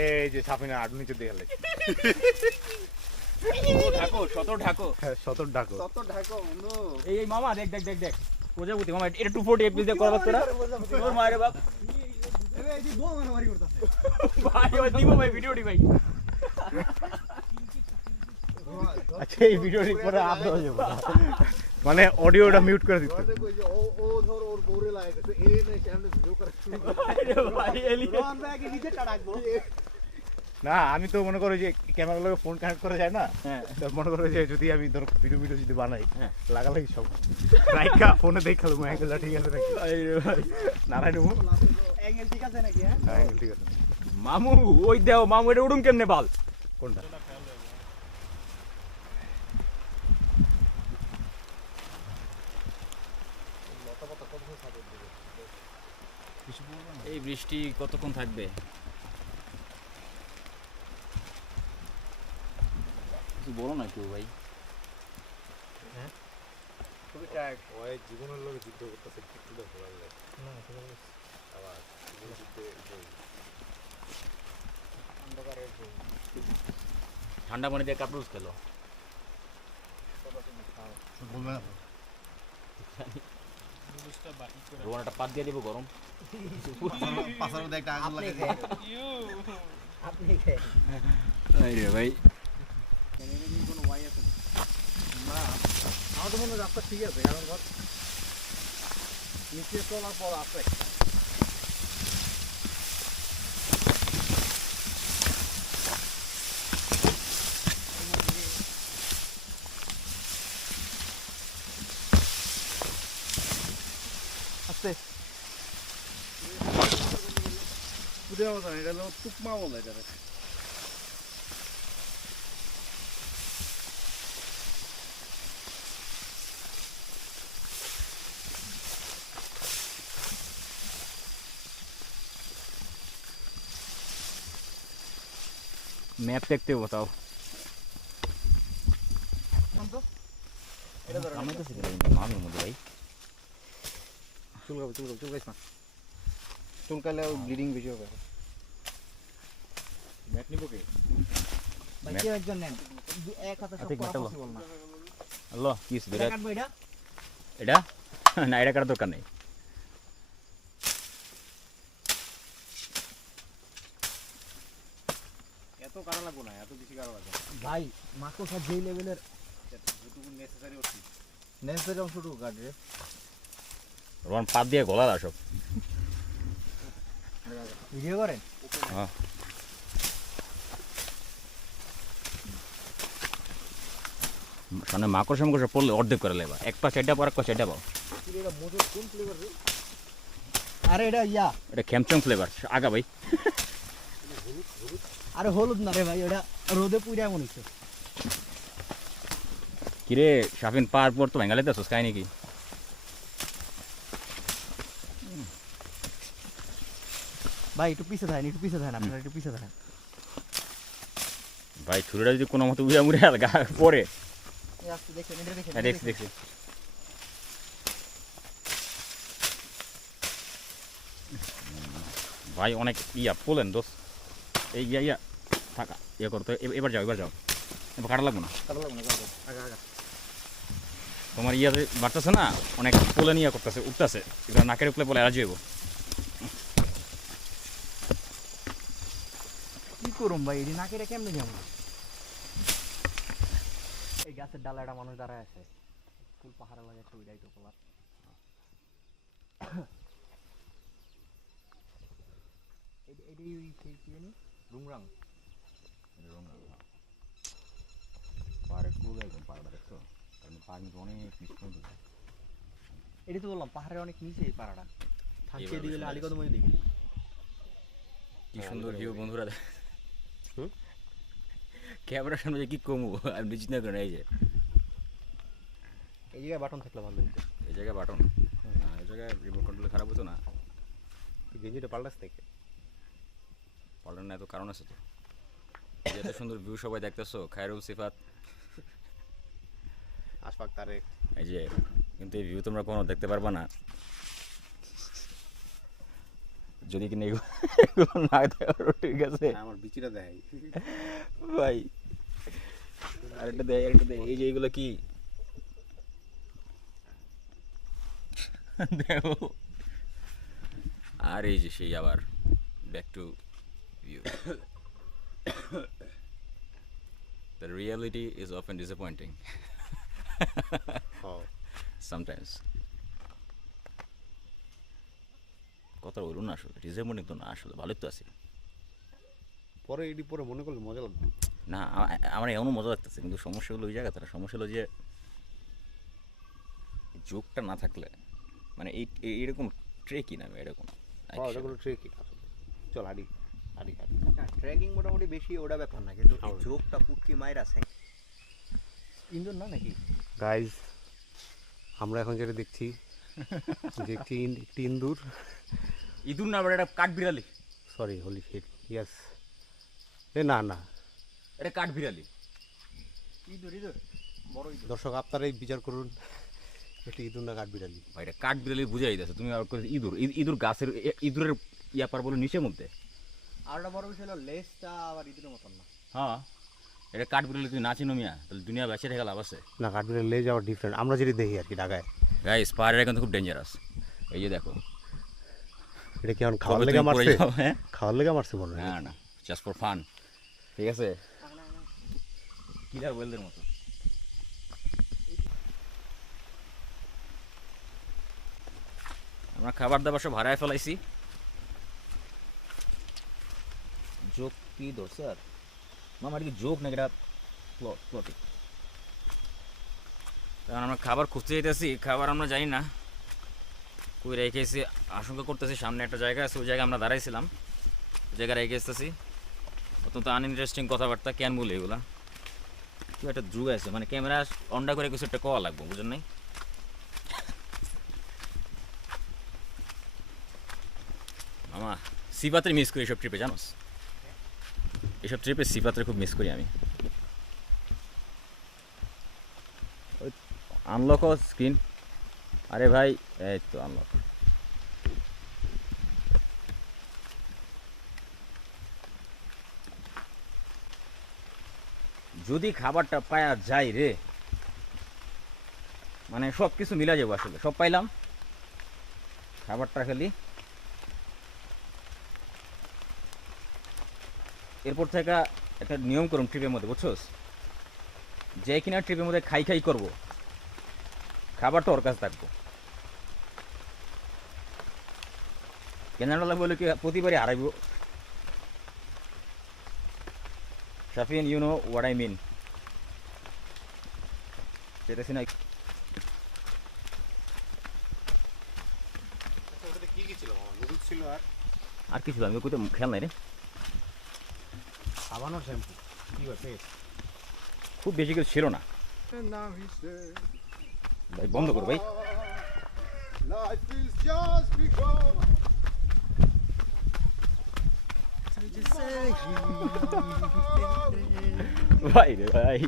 এই যে সাফিনা আট নিচে দিয়ে গেলে ঢাকো সতর ডাকো এই মামা দেখ দেখ দেখ দেখ প্রজাপতি মামা এটা 240 এপিএস দিয়ে করবা তোরা তোর মায়ের বাপ ভাই ওই দিব ভাই ভিডিওটি ভাই আচ্ছা এই ভিডিওটি পরে আপলোড হয়ে যাবে মানে অডিওটা মিউট করে দিতে ও ধর ওর বউরে লাগাইছে এই নে সামনে ভিডিও করা শুরু ভাই এলি রোহন ভাই আগে নিচে টাড়াকবো না আমি তো মনে করি যে ক্যামেরা লগে ফোন কানেক্ট করা যায় না হ্যাঁ তো মনে করো যে যদি আমি ধর ভিডিও যদি বানাই হ্যাঁ। লাগালাই সব রাইকা ফোনে দেখালো অ্যাঙ্গেলটা ঠিক আছে নাকি আরে ভাই নারায়ণ অ্যাঙ্গেল ঠিক আছে নাকি হ্যাঁ অ্যাঙ্গেল ঠিক আছে মামু ওই দেও মামু এটা উড়ুম কেমনে বাল কোনটা এই বৃষ্টি কতক্ষণ থাকবে কিছু বলো না কেউ ভাই খুবই টায়ার্ড ওই জীবনের লগে যুদ্ধ করতেছে একটু তো ভালো লাগে না ঠিক আছে আবার যুদ্ধে অন্ধকারে ঠান্ডা পানি দিয়ে কাপড় খেলো বলবে না রোহন একটা পাত দিয়ে দিব গরম পাশার মধ্যে একটা আগুন লাগে আপনি কে আরে ভাই কোনো ওয়াই আছে না আমার তো মনে হয় রাস্তা ঠিক আছে কারণ ধর নিচে চলার পর আছে আস্তে বুঝে পাবো না এটা হলো তুকমা বলে এটা ম্যাপ দেখতে बताओ এটা ধরো আমি তো শিখে মামির মধ্যে ভাই চুলকাইছ না চুলকালে ব্লিডিং বেশি হবে ম্যাট নিব কি ভাই কেউ একজন নেন এক হাতে সব ঠিক করা মেটালো। পসিবল না আল্লাহ কিস এটা বেরা কাটবো এটা এটা না এটা কাটার দরকার নেই এত কাটা লাগবো না এত বেশি কাটা লাগবে না ভাই মাকড়সা যেই লেভেলের যেটুকু নেসেসারি হচ্ছে নেসেসারি অংশটুকু কাটে রোহন পাত দিয়ে গলা দাও সব ভিডিও করেন হ্যাঁ সামনে মাকড়সা মাকড়সা পড়লে অর্ধেক করে লেবা এক পাশ এটা পর এক পাশ এটা পাও এটা মজুর কোন ফ্লেভার রে আরে এটা ইয়া এটা খেমচং ফ্লেভার আগা ভাই আরে হলুদ না রে ভাই এটা রোদে পুইরা এমন হইছে কিরে শাফিন পার পর তো ভেঙা লেতেছস খাই নাকি ভাই একটু পিছে থাকেন আপনারা একটু পিছে থাকেন ভাই ছুরিটা যদি কোনো মতো উড়ে মুড়ে গা পরে এই আস্তে দেখেন এটা দেখেন হ্যাঁ, দেখছি দেখছি ভাই অনেক ইয়া পোলেন দোষ এই ইয়া থাকা ইয়ে করতো এবার যাও এবার কাটা লাগবো না কাটা লাগবে না আগা আগা তোমার ইয়াতে বাড়তেছে না অনেক পোলেন ইয়া করতেছে উঠতেছে এবার নাকের উপরে পোলে রাজি হইব কি করুম ভাই এডি নাকেরে কেমনে যাবো এই গাছের ডালে একটা মানুষ দাঁড়ায় আছে ফুল পাহাড়ে লাগে ছবিটাই তো পোলার এডি সেই কি জানি রুংরাং পাহাড়ের কুল একদম পাহাড়টা দেখছো কারণ পাহাড় কিন্তু অনেক মিষ্টি এডি তো বললাম পাহাড়ের অনেক নিচে এই পাড়াটা থাকিয়ে এবার দিলে বুঝতে আলিকদম ওই দিকে কি সুন্দর ভিউ বন্ধুরা ক্যামেরার সামনে যে কি কমু আমি নিশ্চিত না করেন এই যে এই জায়গায় বাটন থাকলে ভালো হতো এই জায়গায় বাটন এই জায়গায় রিমোট কন্ট্রোল খারাপ হতো না তুই গেঞ্জিটা পাল্টাস থেকে পাল্টার না এত কারণ আছে তো এই যে এত সুন্দর ভিউ সবাই দেখতেছো খায়রুল সিফাত আশফাক তারেক এই যে কিন্তু এই ভিউ তোমরা কোনো দেখতে পারবা না যদি কিনা এগুলো না দেওয়ারও ঠিক আছে আমার বিচিটা দেয় ভাই। আরেকটা দেয় এই যে এইগুলো কি দেখো। আর এই যে সেই আবার back to you. The reality is often disappointing. Sometimes. কথা বলুন না, আসলে ডিসঅ্যাপয়েন্টিং তো না, আসলে ভালোই তো আছে। পরে এডি পরে মনে করলে মজা লাগবে না, আমার এমনও মজা লাগতেছে, কিন্তু সমস্যা হলো ওই জায়গা তারা সমস্যা হলো যে যোগটা না থাকলে মানে এইরকম ট্রেকই না এরকম ওটা কোনো ট্রেকই না আসলে। চল হাঁটি হাঁটি হাঁটি। ট্রেকিং মোটামুটি বেশি ওটা ব্যাপার না, কিন্তু এই যোগটা পুটকি মাইরা ইন্দোর না নাকি গাইজ আমরা এখন যেটা দেখছি যে একটি ইন্দুর, ইঁদুর না আবার এটা কাঠবিড়ালি। Sorry holy shit, yes. এ না না, এটা কাঠবিড়ালি। ইঁদুর বড় ইঁদুর। দর্শক আপনারাই বিচার করুন এটি ইঁদুর না কাঠবিড়ালি। ভাই এটা কাঠবিড়ালি বুঝাই দিতেছে, তুমি আর করে ইঁদুর ইঁদুর গাছের ইঁদুরের ইয়া পার বলে নিচের মধ্যে। আর একটা বড় বিষয় হলো লেজটা আবার ইঁদুরের মতন না। হ্যাঁ এটা কাঠবিড়ালি, তুমি না চিনো মিয়া তাহলে দুনিয়া বেঁচে থেকে লাভ আছে? না, কাঠবিড়ালি লেজ আবার ডিফারেন্ট, আমরা যেটি দেখি আর কি ঢাকায়। গাইস পাহাড়ের কিন্তু খুব ডেঞ্জারাস। এই যে দেখো, এটা কি এখন খাওয়ার লেগে মারছে? হ্যাঁ খাওয়ার লেগে মারছে মনে হয়। না না, জাস্ট ফর ফান, ঠিক আছে? কিলার ওয়েলদের মতো। আমরা খাবার দাবার সব হারায় ফেলাইছি। যোগ কি ধরছে আর মামার কি যোগ নাকি এটা প্লটিং? কারণ আমরা খাবার খুঁজতে যেতেছি, খাবার আমরা জানি না কই রেখেছি, আশঙ্কা করতেছি সামনে একটা জায়গা আছে, ওই জায়গায় আমরা দাঁড়াইছিলাম, ওই জায়গায় রেখে এসতেছি। অত্যন্ত আনইন্টারেস্টিং কথাবার্তা কেন বলে এগুলা, কি একটা যুগ আছে মানে ক্যামেরা অনডা করে কিছু একটা কওয়া লাগবে, বুঝেন নাই? মামা সিপাত্রে মিস করি এসব ট্রিপে, জানোস? এসব ট্রিপে সিপাত্রে খুব মিস করি আমি। ওই আনলক স্ক্রিন, আরে ভাই এই তো আনলক। যদি খাবারটা পায়া যায় রে, মানে সব কিছু মিলা যাবো, আসলে সব পাইলাম, খাবারটা খালি। এরপর থেকে একটা নিয়ম করুন ট্রিপের মধ্যে, বুঝছোস? যে কিনা ট্রিপের মধ্যে খাই খাই করবো, খাবারটা ওর কাছে থাকবো। কেনাডালা বলে কি প্রতিবারই হারাইব। Shafin, you know what I mean. সেটা সিনা কি কি ছিল? নুডলস ছিল আর কিছু আমি কোথাও খেয়াল নাই রে। সাবানোর শ্যাম্পু কি আছে? খুব বেশি কিছু ছিল না ভাই, বন্ধ করো ভাই। Life is just begun. ভাই রে ভাই।